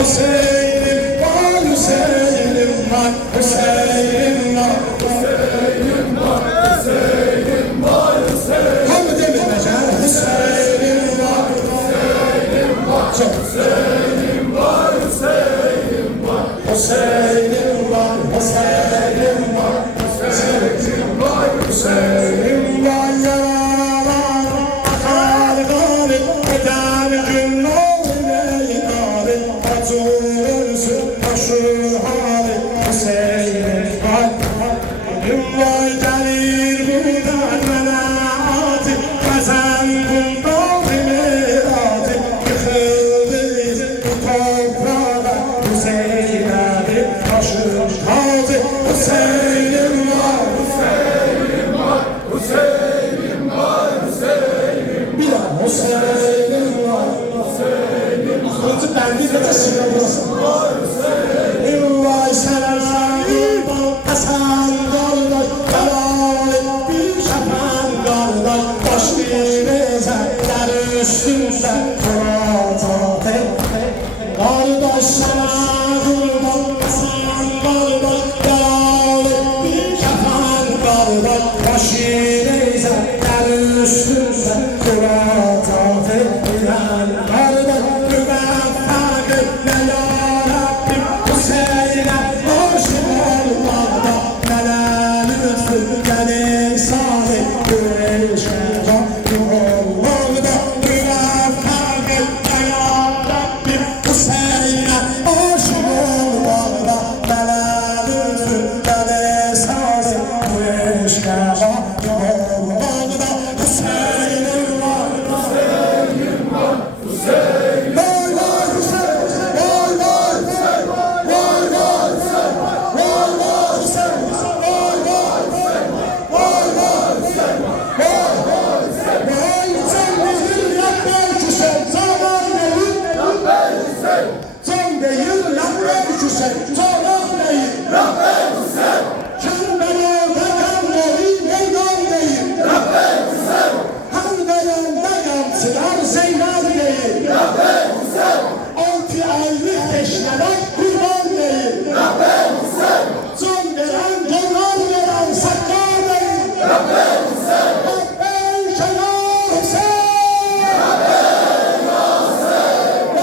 Hüseyin'im var, Hüseyin'im var, Hüseyin'im var, Hüseyin'im var, Hüseyin'im var, Hüseyin'im var. Kaldı demirmece, Hüseyin'im var, Hüseyin'im var, Hüseyin'im var, Hüseyin'im var, Hüseyin'im var, Hüseyin'im var, Hüseyin'im var, Hüseyin'im var, yaralar, akar galip, eder gün oynayın, atılsın başı hali, Hüseyin'im var. Gün vay gelir buradan menatı, kazan bundan miratı, yıkıldıyız bu toprağa, Hüseyin'e başı tacı, Hüseyin'im var, Hüseyin'im var, Hüseyin'im var, Hüseyin'im. Bir daha Hüseyin'im var, Hüseyin'im var. Ahmet'i bendi de taşıyamazsın. Hüseyin'im var, selam kurban, Hasan kardeş, Celal bir şapan kardeş, başımıza yer üstünde murat et. Kardeş sana kurban, Hasan kardeş, Celal bir şapan kardeş, başımıza yer üstünde murat et. Kardeş müveffak eyle ya Rabbim, Hüseyin'e aşık olmakta neler lütfun gene sahip güneşe olmakta. Müveffak eyle ya Rabbim, Hüseyin'e aşık olmakta neler lütfun gene sahip güneşe olmakta. Hüseyin'im var, Hüseyin'im var, Hüseyin. Vay vay Hüseyin, vay vay Hüseyin, vay vay Hüseyin, vay vay Hüseyin, vay vay Hüseyin, vay vay Hüseyin, vay vay Hüseyin. Vay sen değil yapma Hüseyin, zaman değil yapma Hüseyin, sen değil yapma Hüseyin, zaman değil yapma Hüseyin. Kerbela'da kan değil, meydan değil yapma Hüseyin. Handayan'da yansılar Zeynep değil yapma Hüseyin. 6 aylık teşneler kurban değil yapma Hüseyin. Son veren dolar veren sakkar değil yapma Hüseyin. Rabbe şena Hüseyin, Rabbe şena Hüseyin,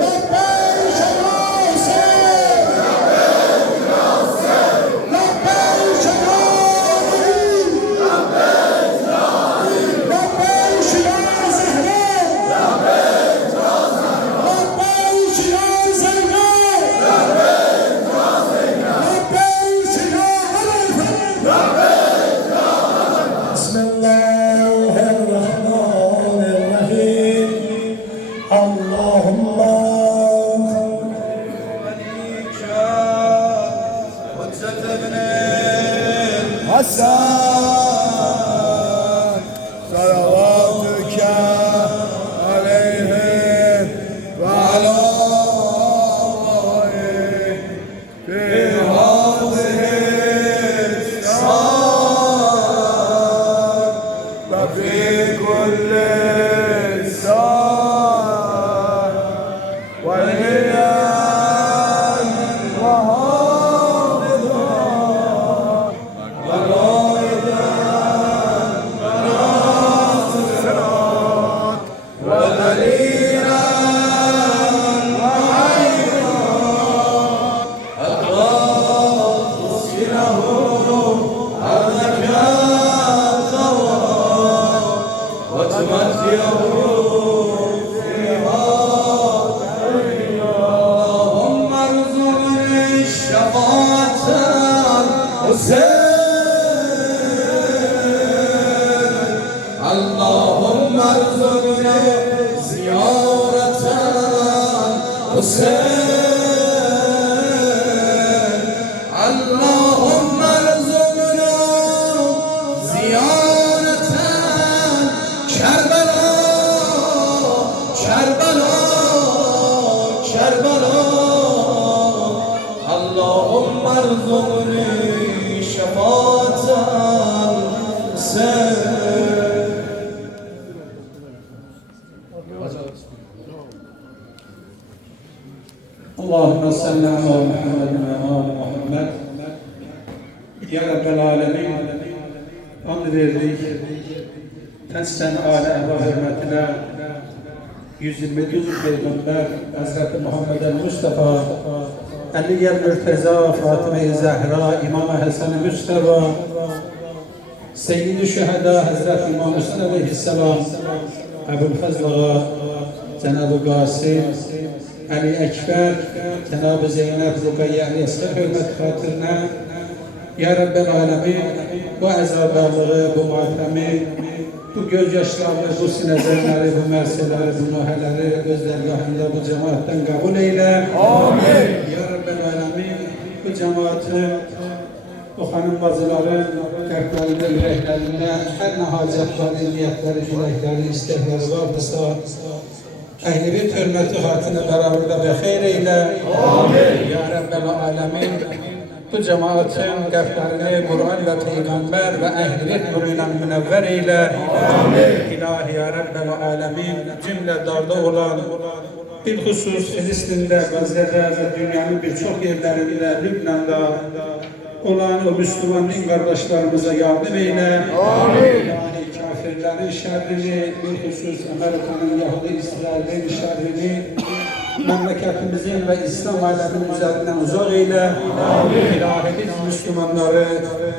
Rabbe şena Hüseyin, Rabbe şena Hüseyin, Rabbe şena Ali, Rabbe şena Zehra, Rabbe şena Zeynep, Rabbe şena Halife, Bismillahirrahmanirrahim. Allahümme Hasan salavatüke aleyhi ve ala Allahi fi hâzihi sâd ve fi kulli sâd ve niyan ve hâfidhan ve râidan ve nâsiran ve dalilan ve ayran atraf uskilahu الزكاة وتمتعه فيها اللهم ارزقني الشفاعة الحسين اللهم ارزقني زيارة الحسين اللهم ارزقنا زيارة كربلاء كربلاء كربلاء اللهم ارزقني شفاعة الحسين Allahümme salli ala Muhammed ve ala Muhammed. Ya Rabbel Alemin, and verdik. Sen âle ehva hürmetine 129 Peygamber Hazreti Muhammed el-Mustafa, Aliye el-Mürteza, Fatıma-i Zehra, İmam-ı Hasan-ı Mustafa, Seyyid-i Şüheda Hazreti İmam Hüsnü Aleyhisselam, Ebu'l-Fazl Ağa, Cenab-ı Qasim, Ali Ekber, Cenab-ı Zeynep Rukayye Aleyhisselam hürmet hatırına, Ya Rabbel Alemin, bu azadarlığı, bu matemi, bu gözyaşlarını, bu sinezenleri, bu merseleri, bu nuheleri gözlergahında bu cemaatten kabul eyle. Amin. Ya Rabbel Alemin, bu cemaatin, bu hanım bacıların kalplerinde, yüreklerinde her ne hacetleri, niyetleri, dilekleri, istekleri vardırsa ehli bir hürmeti hatını beraber ve hayır eyle. Amin. Ya Rabbel Alemin, bu cemaatin kalplerini Kur'an ve Peygamber ve ehl-i nuruyla münevver eyle. Amin. İlahi ya Rabbel Alemin, cümle darda olan, bilhusus Filistin'de, Gazze'de ve dünyanın birçok yerlerinde, Lübnan'da olan o Müslüman din kardeşlerimize yardım eyle. Amin. İlahi kafirlerin şerrini, bilhusus Amerika'nın, Yahudi, İsrail'in şerrini, memleketimizin ve İslam aleminin üzerinden uzak eyle. Amin. İlahi biz Müslümanları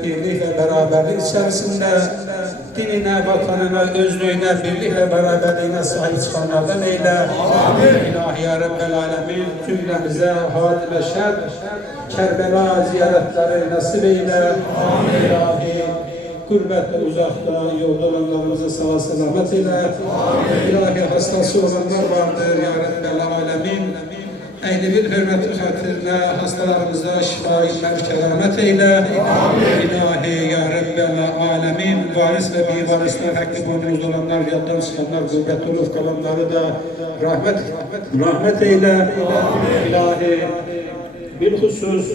birlik ve beraberlik içerisinde dinine, vatanına, özlüğüne, birlik ve beraberliğine sahip çıkanlardan eyle. Amin. İlahi ya Rabbel Alemin, cümlemize hadi ve şer, Kerbela ziyaretleri nasip eyle. Amin. İlahi gurbette, uzakta, yolda olanlarımıza sağ selamet eyle. Amin. İlahi hastası olanlar vardır ya Rabbel Alemin. Ehli bir hürmeti hatırına hastalarımıza şifa, ilmer, keramet eyle. Amin. İlahi ya Rabbel Alemin. Varis ve bivarisler, hakkı boynumuzda olanlar, yaddan çıkanlar, gurbette olup kalanları da rahmet eyle. Amin. İlahi bilhusus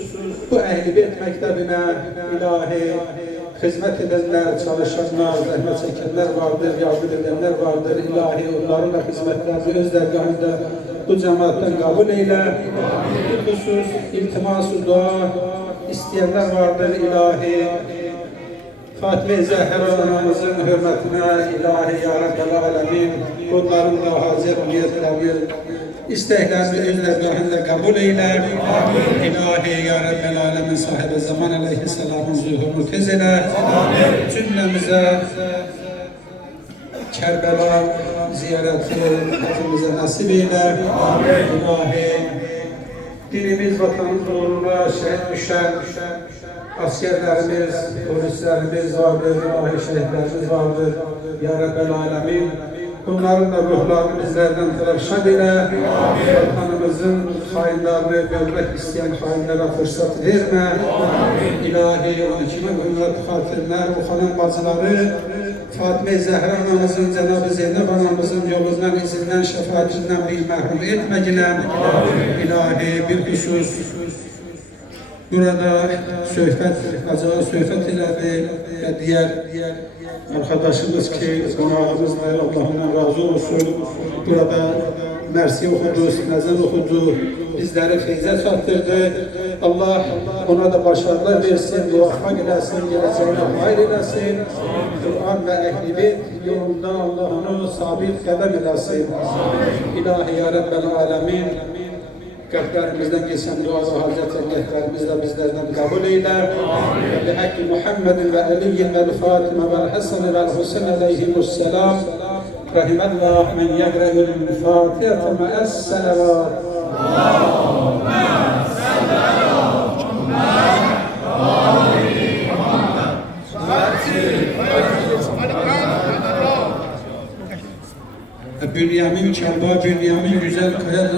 bu Ehl-i Beyt mektebine ilahi hizmet edenler, çalışanlar, zahmet çekenler vardır, yardım edenler vardır. İlahi onların da hizmetlerini öz dergahında bu cemaatten kabul eyle. Bilhusus iltimas-ı dua isteyenler vardır ilahi. Fatıma-i Zehra anamızın hürmetine ilahi ya Rabbel Alemin, onların da hacet niyetlerini, isteklerini özlergahında kabul eyle. Amin. İlahi ya Rabbel Alemin sahibi zaman aleyhisselamın zuhurunu tez eyle. Cümlemize Kerbela ziyareti hepimize nasip eyle. İlahi dinimiz, vatanımız uğruna şehit düşen askerlerimiz, polislerimiz vardır, ilahi şehitlerimiz vardır. Ya Rabbel Alemin, bunların da ruhlarını bizlerden tırşad eyle. Vatanımızın hainlerini bölmek isteyen hainlere fırsat verme. Amin. İlahi 12 hürmet hatırlar, bu hanım bacıları Fatıma-i Zehra anamızın, Cenab-ı Zeynep anamızın yolundan, izinden, şefaatinden bir mahrum etmegine. İlahi bir husus burada acaba sohbet ilerdi ve diğer arkadaşımız ki konağımızdır, Allah ondan razı olsun. Burada mersi okudu, nezar okudu, bizleri feyze tattırdı. Allah ona da başarılar versin, muvaffak eylesin, geleceğine hayır eylesin. Kur'an ve Ehl-i Beyt yolunda Allah onu sabit kadem eylesin. İlahi ya Rabbel Alemin, kalplerimizden geçen dua ve hacet-i de bizlerden kabul eyle. Ve bihakki Muhammedin ve Aliyin ve Fatıma ve Hasan ve Hüseyin aleyhimusselam. Rahimallah men yegre'ül Fatiha'te me'es-selavat. Allahümme salli ala Muhammed. Bünyamin Kâba, Bünyamin Güzel Kaya'da